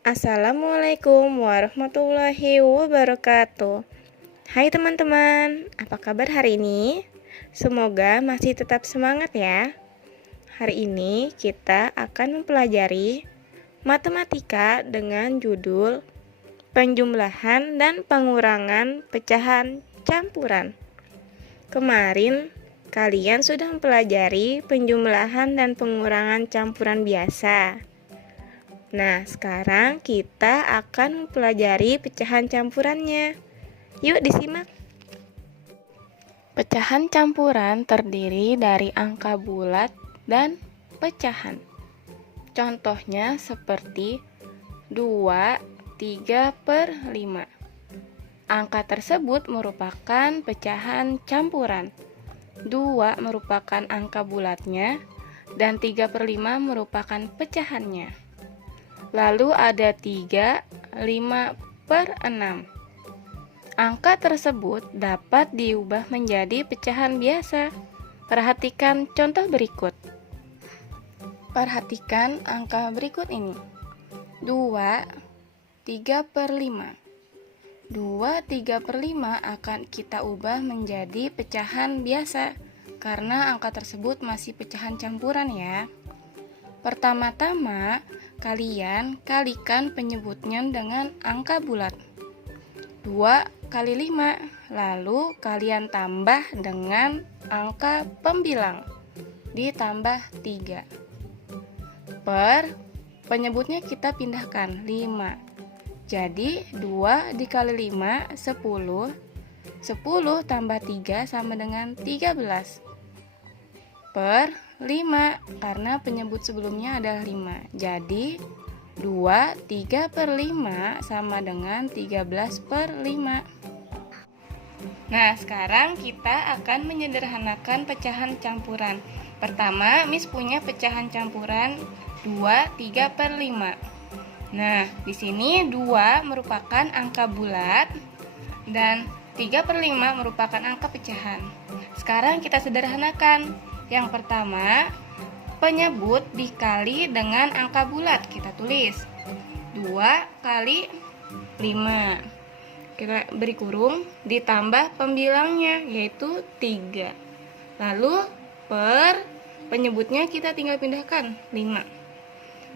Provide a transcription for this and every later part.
Assalamualaikum warahmatullahi wabarakatuh. Hai teman-teman, apa kabar hari ini? Semoga masih tetap semangat ya. Hari ini kita akan mempelajari matematika dengan judul penjumlahan dan pengurangan pecahan campuran. Kemarin kalian sudah mempelajari penjumlahan dan pengurangan campuran biasa. Nah, sekarang kita akan mempelajari pecahan campurannya. Yuk disimak. Pecahan campuran terdiri dari angka bulat dan pecahan. Contohnya seperti 2, 3 per 5. Angka tersebut merupakan pecahan campuran. 2 merupakan angka bulatnya dan 3 per 5 merupakan pecahannya. Lalu ada 3, 5 per 6. Angka tersebut dapat diubah menjadi pecahan biasa. Perhatikan contoh berikut. Perhatikan angka berikut ini. 2, 3 per 5. 2, 3 per 5 akan kita ubah menjadi pecahan biasa karena angka tersebut masih pecahan campuran ya. Pertama-tama, kalian kalikan penyebutnya dengan angka bulat. 2 kali 5, lalu kalian tambah dengan angka pembilang, ditambah 3. Per, penyebutnya kita pindahkan 5. Jadi 2 dikali 5, 10. 10 tambah 3 sama dengan 13. Per 5, karena penyebut sebelumnya adalah 5. Jadi 2, 3 per 5 sama dengan 13 per 5. Nah, sekarang kita akan menyederhanakan pecahan campuran. Pertama, Miss punya pecahan campuran 2, 3 per 5. Nah, di sini 2 merupakan angka bulat dan 3 per 5 merupakan angka pecahan. Sekarang kita sederhanakan. Yang pertama, penyebut dikali dengan angka bulat. Kita tulis 2 kali 5. Kita beri kurung, ditambah pembilangnya yaitu 3. Lalu per, penyebutnya kita tinggal pindahkan 5.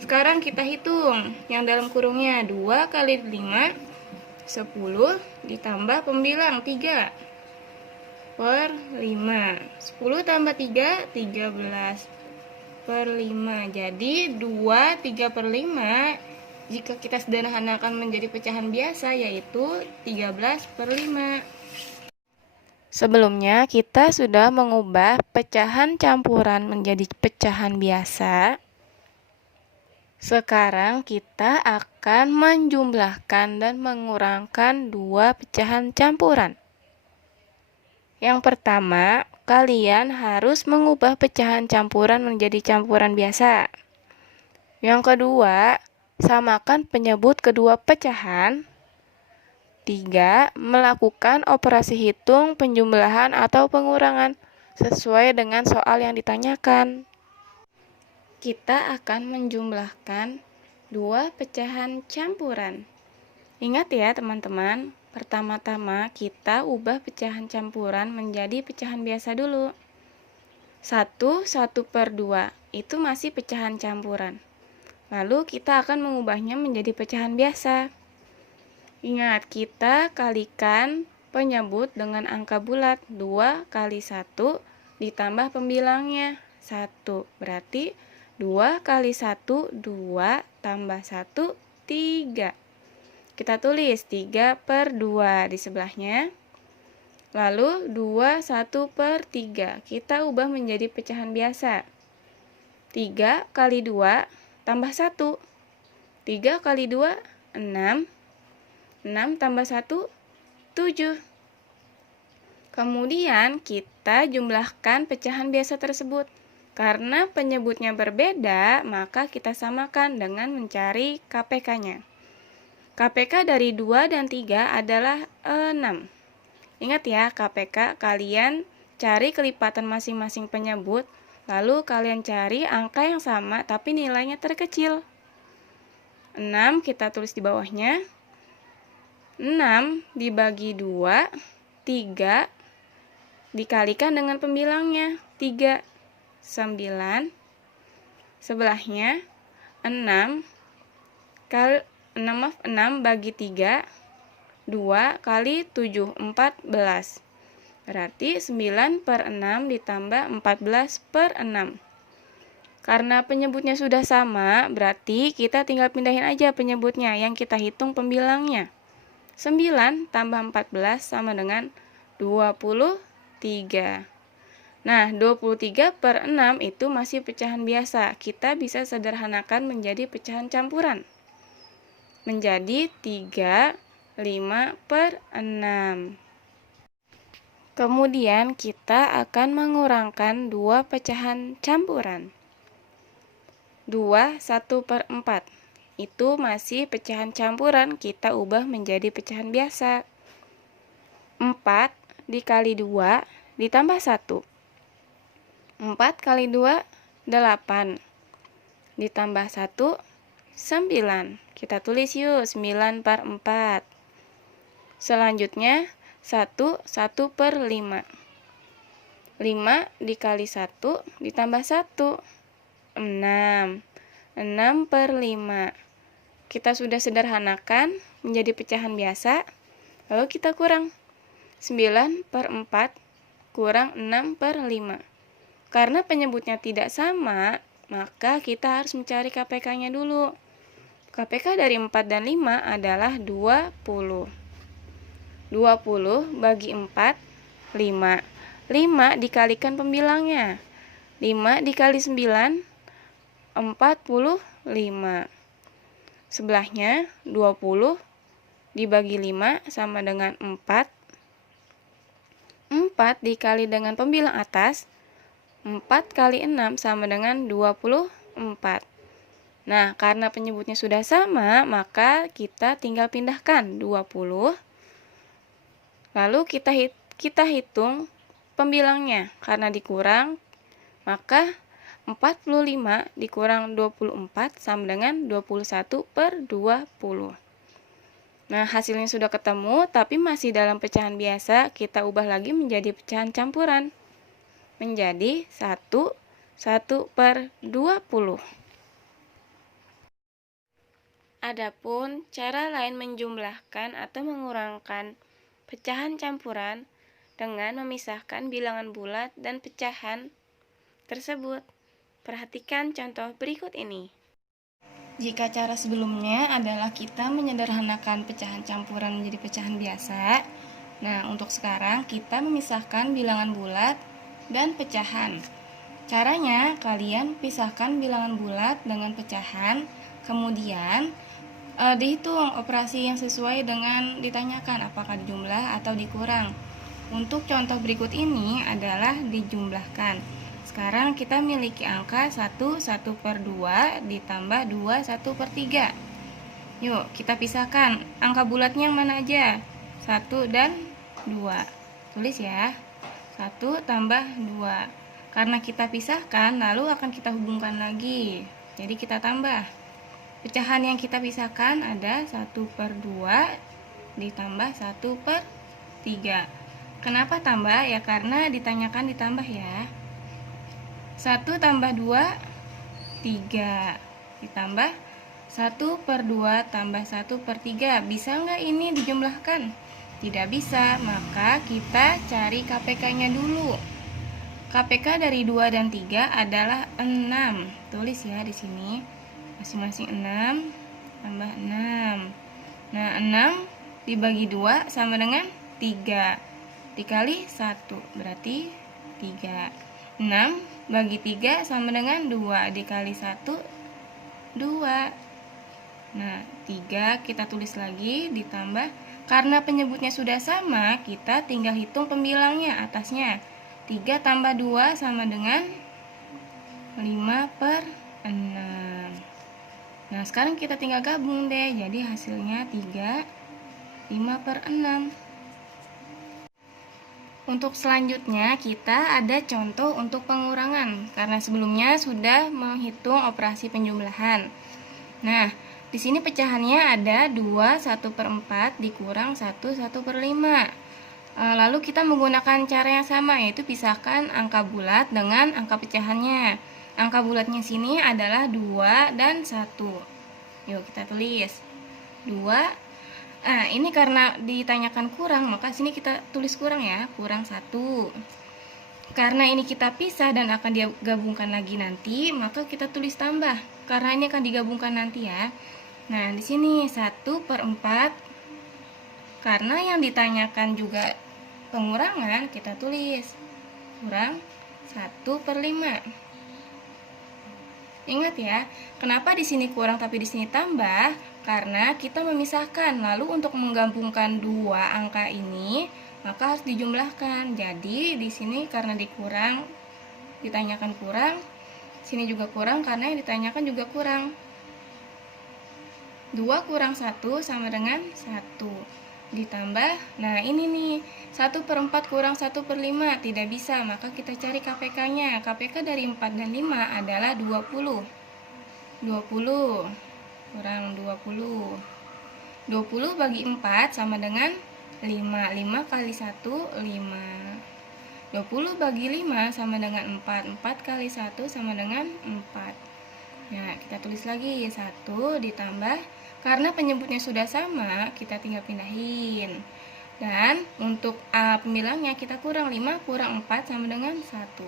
Sekarang kita hitung yang dalam kurungnya. 2 kali 5, 10, ditambah pembilang 3 per 5. 10 tambah 3, 13 per 5. Jadi 2, 3 per 5 jika kita sederhanakan menjadi pecahan biasa yaitu 13 per 5. Sebelumnya kita sudah mengubah pecahan campuran menjadi pecahan biasa. Sekarang kita akan menjumlahkan dan mengurangkan dua pecahan campuran. Yang pertama, kalian harus mengubah pecahan campuran menjadi campuran biasa. Yang kedua, samakan penyebut kedua pecahan. 3. Melakukan operasi hitung, penjumlahan, atau pengurangan sesuai dengan soal yang ditanyakan. Kita akan menjumlahkan dua pecahan campuran. Ingat ya teman-teman, pertama-tama kita ubah pecahan campuran menjadi pecahan biasa dulu. 1 per 2 itu masih pecahan campuran. Lalu kita akan mengubahnya menjadi pecahan biasa. Ingat, kita kalikan penyebut dengan angka bulat. 2 kali 1 ditambah pembilangnya 1. Berarti 2 kali 1, 2 tambah 1, 3. Kita tulis 3 per 2 di sebelahnya. Lalu 2, 1 per 3. Kita ubah menjadi pecahan biasa. 3 kali 2 tambah 1. 3 kali 2, 6. 6 tambah 1, 7. Kemudian kita jumlahkan pecahan biasa tersebut. Karena penyebutnya berbeda, maka kita samakan dengan mencari KPK-nya. KPK dari 2 dan 3 adalah 6. Ingat ya, KPK kalian cari kelipatan masing-masing penyebut, lalu kalian cari angka yang sama tapi nilainya terkecil. 6 kita tulis di bawahnya. 6 dibagi 2, 3 dikalikan dengan pembilangnya 3, 9. Sebelahnya 6 bagi 3, 2 kali 7, 14. Berarti 9/6 ditambah 14/6. Karena penyebutnya sudah sama, berarti kita tinggal pindahin aja penyebutnya yang kita hitung pembilangnya. 9 tambah 14 sama dengan 23. Nah, 23/6 itu masih pecahan biasa. Kita bisa sederhanakan menjadi pecahan campuran. Menjadi 3, 5/6. Kemudian kita akan mengurangkan dua pecahan campuran. 2, 1/4. Itu masih pecahan campuran, kita ubah menjadi pecahan biasa. 4 dikali 2 ditambah 1. 4 kali 2, 8. Ditambah 1, 9. Kita tulis yuk, 9/4. Selanjutnya, 1/5. 5 dikali 1 ditambah 1, 6. 6/5. Kita sudah sederhanakan menjadi pecahan biasa, lalu kita kurang. 9/4 kurang 6/5. Karena penyebutnya tidak sama, maka kita harus mencari KPK-nya dulu. KPK dari 4 dan 5 adalah 20. 20 bagi 4, 5. 5 dikalikan pembilangnya. 5 dikali 9, 45. Sebelahnya 20 dibagi 5 sama dengan 4. 4 dikali dengan pembilang atas, 4 kali 6 sama dengan 24. Nah, karena penyebutnya sudah sama, maka kita tinggal pindahkan 20. Lalu kita hitung pembilangnya. Karena dikurang, maka 45 dikurang 24 sama dengan 21/20. Nah, hasilnya sudah ketemu, tapi masih dalam pecahan biasa, kita ubah lagi menjadi pecahan campuran. Menjadi 1/20. Adapun cara lain menjumlahkan atau mengurangkan pecahan campuran dengan memisahkan bilangan bulat dan pecahan tersebut. Perhatikan contoh berikut ini. Jika cara sebelumnya adalah kita menyederhanakan pecahan campuran menjadi pecahan biasa, nah untuk sekarang kita memisahkan bilangan bulat dan pecahan. Caranya, kalian pisahkan bilangan bulat dengan pecahan, kemudian dihitung operasi yang sesuai dengan ditanyakan, apakah dijumlah atau dikurang. Untuk contoh berikut ini adalah dijumlahkan. Sekarang kita miliki angka 1/2 ditambah 2 1/3. Yuk, kita pisahkan. Angka bulatnya yang mana aja? 1 dan 2. Tulis ya. 1 tambah 2. Karena kita pisahkan, lalu akan kita hubungkan lagi. Jadi kita tambah. Pecahan yang kita pisahkan ada 1/2 ditambah 1/3. Kenapa tambah? Ya karena ditanyakan ditambah ya. 1 tambah 2, 3. Ditambah 1/2 tambah 1/3. Bisa nggak ini dijumlahkan? Tidak bisa, maka kita cari KPK-nya dulu. KPK dari 2 dan 3 adalah 6. Tulis ya di sini. Masing-masing 6 tambah 6. Nah, 6 dibagi 2 sama dengan 3. Dikali 1, berarti 3. 6 bagi 3 sama dengan 2. Dikali 1, 2. Nah, 3 kita tulis lagi, ditambah. Karena penyebutnya sudah sama, kita tinggal hitung pembilangnya atasnya. 3 tambah 2 sama dengan 5/6. Nah, sekarang kita tinggal gabung deh. Jadi hasilnya 3, 5/6. Untuk selanjutnya, kita ada contoh untuk pengurangan. Karena sebelumnya sudah menghitung operasi penjumlahan. Nah, Di sini pecahannya ada 2 1/4 dikurang 1 1/5. Lalu kita menggunakan cara yang sama, yaitu pisahkan angka bulat dengan angka pecahannya. Angka bulatnya sini adalah 2 dan 1. Yuk kita tulis 2. Ini karena ditanyakan kurang, maka sini kita tulis kurang ya, kurang 1. Karena ini kita pisah dan akan digabungkan lagi nanti, maka kita tulis tambah. Karena ini akan digabungkan nanti ya. Nah, di sini 1/4. Karena yang ditanyakan juga pengurangan, kita tulis kurang 1/5. Ingat ya, kenapa di sini kurang tapi di sini tambah? Karena kita memisahkan. Lalu untuk menggabungkan dua angka ini, maka harus dijumlahkan. Jadi di sini karena ditanyakan kurang, sini juga kurang karena yang ditanyakan juga kurang. 2 kurang 1 sama dengan 1. Ditambah, nah ini nih, 1/4 kurang 1/5, tidak bisa, maka kita cari KPK-nya. KPK dari 4 dan 5 adalah 20. 20 kurang 20. 20 bagi 4 sama dengan 5. 5 kali 1, 5. 20 bagi 5 sama dengan 4. 4 kali 1 sama dengan 4. Nah, kita tulis lagi 1 ditambah, karena penyebutnya sudah sama, kita tinggal pindahin. Dan untuk pembilangnya kita kurang 5 kurang 4 sama dengan 1.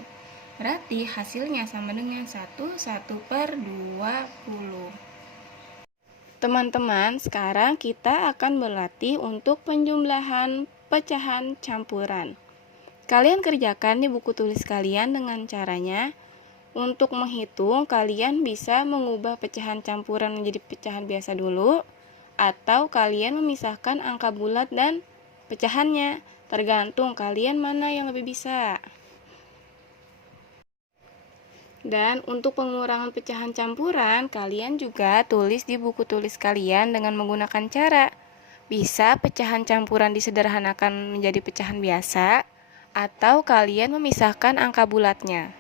Berarti hasilnya sama dengan 1/20. Teman-teman, sekarang kita akan berlatih untuk penjumlahan pecahan campuran. Kalian kerjakan di buku tulis kalian dengan caranya. Untuk menghitung, kalian bisa mengubah pecahan campuran menjadi pecahan biasa dulu, atau kalian memisahkan angka bulat dan pecahannya. Tergantung kalian mana yang lebih bisa. Dan untuk pengurangan pecahan campuran, kalian juga tulis di buku tulis kalian dengan menggunakan cara. Bisa pecahan campuran disederhanakan menjadi pecahan biasa, atau kalian memisahkan angka bulatnya.